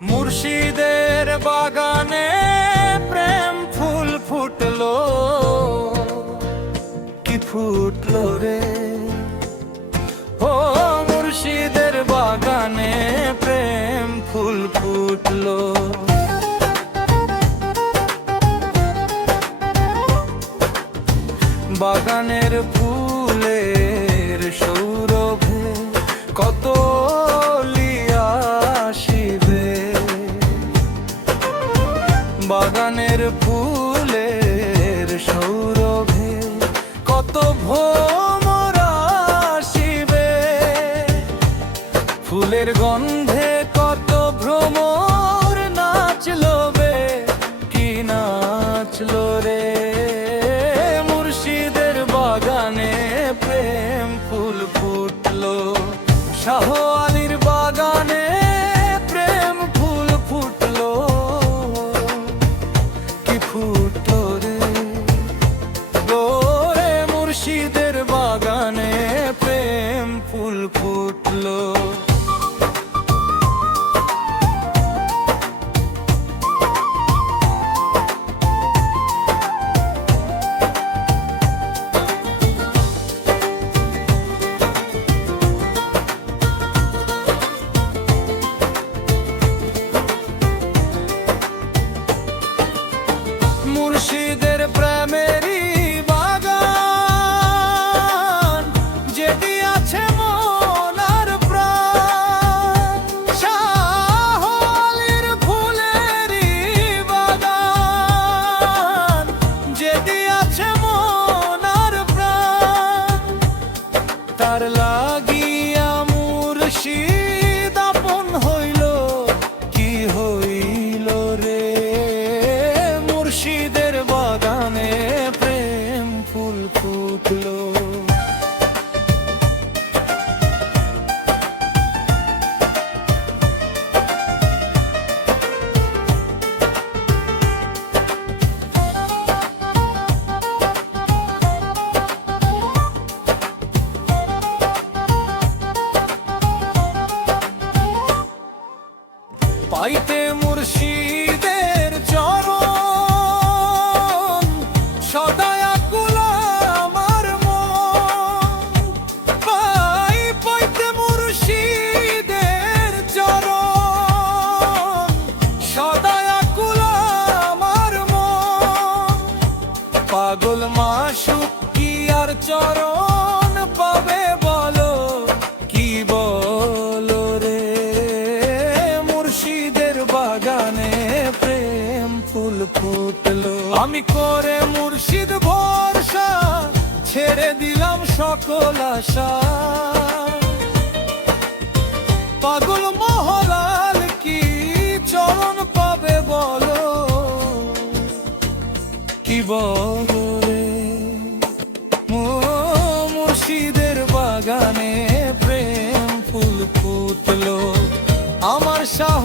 মুর্শিদের বাগানে প্রেম ফুল ফুটলো, কি ফুটলো রে। ও মুর্শিদের বাগানে প্রেম ফুল ফুটলো। বাগানের ফুলের সৌরভে কত বাগানের ফুলের সৌরভে কত ভ্রমর আসিবে, ফুলের গন্ধে কত ভ্রমর নাচলো বে, কি নাচলো রে। মুর্শিদের বাগানে প্রেম ফুল ফুটলো, শাহ আলীর বাগানে প্রেম ফুল ফুটলো, ফুটলো রে গোরে। মুর্শিদের বাগানে প্রেম ফুল ফুটলো। মুর্শিদের প্রেমেরই বাগান, যেটি আছে মন আর প্রাণ। শাহ আলীর ফুলেরই বাগান, যেটি আছে মন আর প্রাণ। তার লাগিয়া মুর্শিদ আপন হইল, কি হইল রে। মুর্শিদের বাগানে প্রেম ফুল ফুটলো। পাইতে মুর্শিদের চরণ সদাই আকুল আমার মন। পাইতে মুর্শিদের চরণ সদাই আকুল আমার মন। পাগল মাশুক কি আর চরণ পাবে বলো, কি বলো রে। মুর্শিদের বাগানে প্রেম ফুল ফুটলো। আমি করে মুর্শিদ ভরসা, ছেড়ে দিলাম সকল আশা। পাগল মহলাল কি চরণ পাবে বলো, কি বলো রে। মুর্শিদের বাগানে প্রেম ফুল ফুটলো। আমার শাহ